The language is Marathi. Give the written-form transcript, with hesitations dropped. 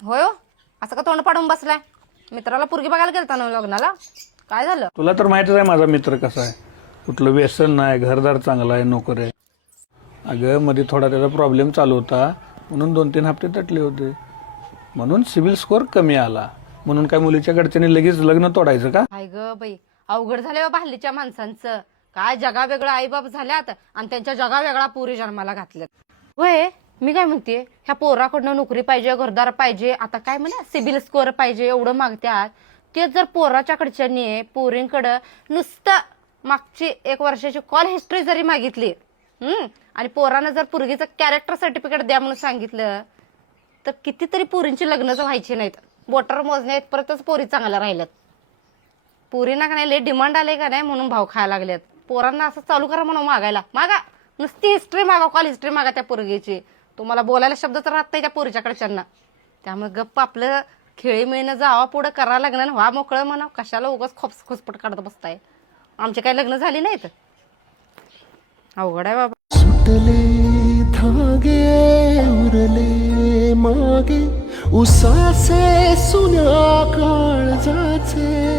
होय हो? असं का तोंड पाडून बसलाय? मित्राला पोरगी बघायला गेलता ना लग्नाला? काय झालं? तुला तर माहितीच आहे माझा मित्र कसा आहे. कुठलं व्यसन नाही, घरदार चांगला आहे, नोकर आहे. अगं मध्ये थोडा त्याचा प्रॉब्लेम चालू होता म्हणून 2-3 हप्ते तटले होते. म्हणून सिबिल स्कोअर कमी आला. म्हणून काय मुलीच्या घरच्यांनी लगेच लग्न तोडायचं का? हाय ग बाई, अवघड झाले बाबा हल्लीच्या माणसांचं. काय जगा वेगळं आईबाप झाल्यात आणि त्यांच्या जगा वेगळा पोरी जन्माला घातल्यात. होय, मी काय म्हणते, ह्या पोराकडनं नोकरी पाहिजे, घरदार पाहिजे, आता काय म्हणा सिबिल स्कोअर पाहिजे एवढं मागत्यात. ते जर पोराच्याकडच्यांनी पोरींकडं नुसतं मागची 1 वर्षाची कॉल हिस्ट्री जरी मागितली आणि पोरानं जर पोरगीचं कॅरेक्टर सर्टिफिकेट द्या म्हणून सांगितलं तर कितीतरी पोरींची लग्नच व्हायची नाहीत. बोटर मोजण्या इथपर्यंतच पोरी चांगल्या राहिल्यात. पोरींना का नाही लय डिमांड आले का नाही म्हणून भाव खायला लागल्यात. पोरांना असं चालू करा म्हणून मागायला मागा, नुसती हिस्ट्री मागा, कॉल हिस्ट्री मागा त्या पोरगीची. तुम्हाला बोलायला शब्द तर राहत नाही त्या पोरीच्याकडच्यांना. त्यामुळे गप्प आपलं खेळी मिळणं जावा पुढं करायला लागणार, व्हा मोकळं म्हणा. कशाला उगाच खोपसपट काढत बसताय? आमचे काही लग्न झाली नाहीत. अवघड आहे बाबा. सुटले धागे उरले मागे उसासे सुन्या काळजाचे.